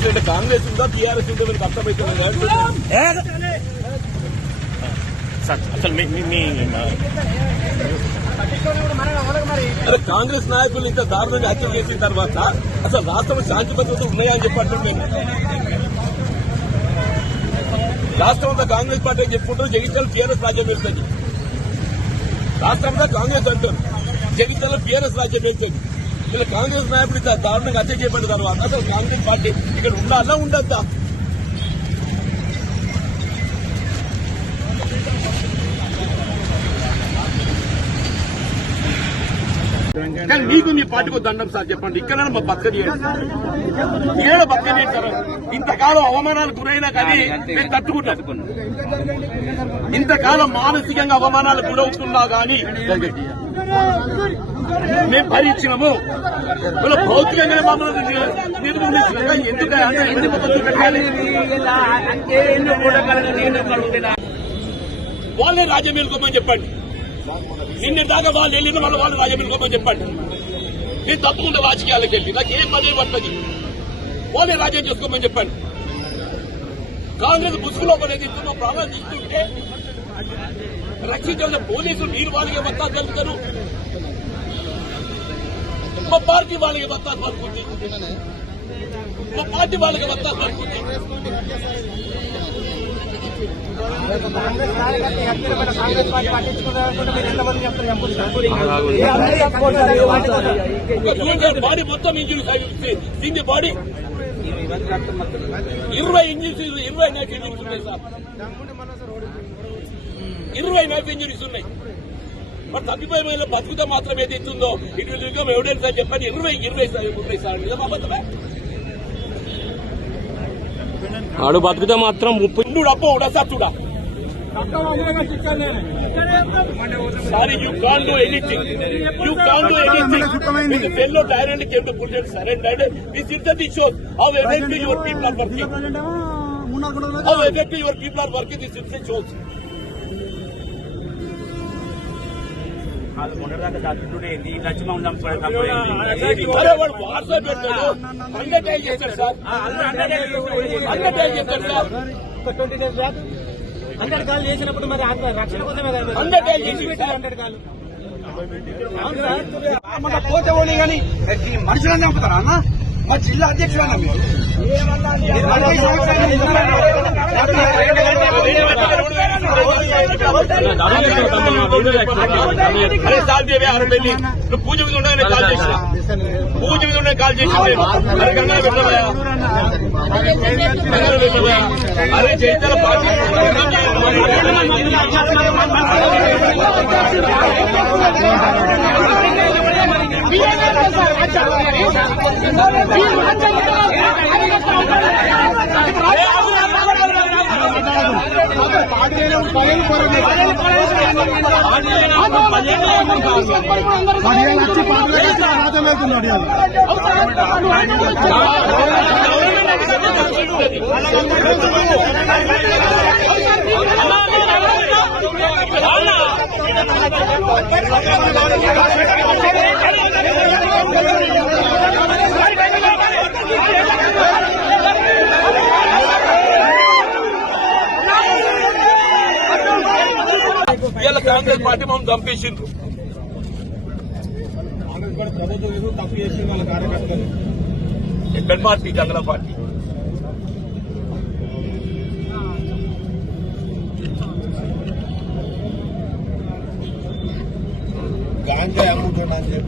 అసలు కాంగ్రెస్ ఉందా టీఆర్ఎస్ ఉందో మీకు అర్థమవుతుంది. అసలు కాంగ్రెస్ నాయకులు ఇంత దారుణంగా హత్య చేసిన తర్వాత అసలు రాష్ట్రంలో శాంతి భద్రత ఉన్నాయా అని చెప్పండి. రాష్ట్రంలో కాంగ్రెస్ పార్టీ అని చెప్పుకుంటారు, జగిత్యాల టీఆర్ఎస్ రాజ్యం వెళ్తుంది. రాష్ట్రంలో కాంగ్రెస్ అంటారు, జగిత్యాల టీఆర్ఎస్ రాజ్యం వెళ్తుంది. ఇలా కాంగ్రెస్ నాయకుడు ఇంత దారుణంగా హత్య చేయబడిన తర్వాత అసలు కాంగ్రెస్ పార్టీ ఇక్కడ ఉండాలా ఉండద్దా? కానీ మీకు మీ పార్టీకి దండం సార్ చెప్పండి. ఇక్కడ మా బతకని ఇంతకాలం అవమానాలు గురైనా కానీ మేము తట్టుకుంటాం. ఇంతకాలం మానసికంగా అవమానాలు గురవుతున్నా కానీ మేము భరించినాము. భౌతికంగా మమ్మల్ని నిర్బంధించిన ఎందుకు పెట్టాలి? వాళ్ళే రాజ్యం మేలుకోమని చెప్పండి. నిన్న దాకా వాళ్ళు వెళ్ళిన వాళ్ళు రాజ్యం మేలుకోమని చెప్పండి. నేను తప్పకుండా రాజకీయాలకు వెళ్ళి నాకు ఏం పదవి పడుతుంది, వాళ్ళే రాజ్యం చేసుకోమని చెప్పండి. కాంగ్రెస్ ముసుగులో పడేది మా ప్రాణాలు తీసుకుంటే రక్షించాల్సిన పోలీసులు మీరు వాళ్ళకి వత్తాలు కలుగుతారు, మా పార్టీ వాళ్ళకి వత్తాలు పడుతుంది, మా పార్టీ వాళ్ళకి వత్తాలు పడుతుంది. బాడీ మొత్తం injury Singh body 20 injuries 20 knife injuries ఉన్నాయి సార్. 20 నైఫ్ ఇంజరీస్ ఉన్నాయి. మరి తప్పిపోయే మహిళ బతుకుతా మాత్రం ఏది ఇస్తుందో ఇట్ విల్ బికమ్ ఎవిడెన్స్ అని చెప్పని 20 సార్ నిజమా? ఆడు బతుకుతా మాత్రం 30 అప్ప ఉడా సార్ చూడా. Sorry, you can't do anything. You can't do anything. With the fellow tyrant came to put it surrendered. This incident shows how effective your people are working. How effective your people are working. This incident shows. వాడు WhatsApp పెట్టాడు, అండర్టైల్ చేశాడు sir. అండర్టైల్ చేశాడు sir. 100 call చేసినప్పుడు మరి రక్షణ కోసమే అండర్టైల్ చేసి 100 call పోతే ఓడి కానీ మనుషులని చంపుతారా అన్న? మా జిల్లా అధ్యక్షుడు అన్న మీరు పూజ మీద ఉండగానే కాల్ చేసిన పూజ మీద ఉండే కాల్ చేసి అరే జైతాల పార్టీ ఇలా కాంగ్రెస్ పార్టీ మనం చంపేసిండ్రు. తప్పు చేసి వాళ్ళ కార్యకర్తలు ఎక్కడ పార్టీ? జగన్ పార్టీ. గాంజా అమ్ముతున్నా అని చెప్పి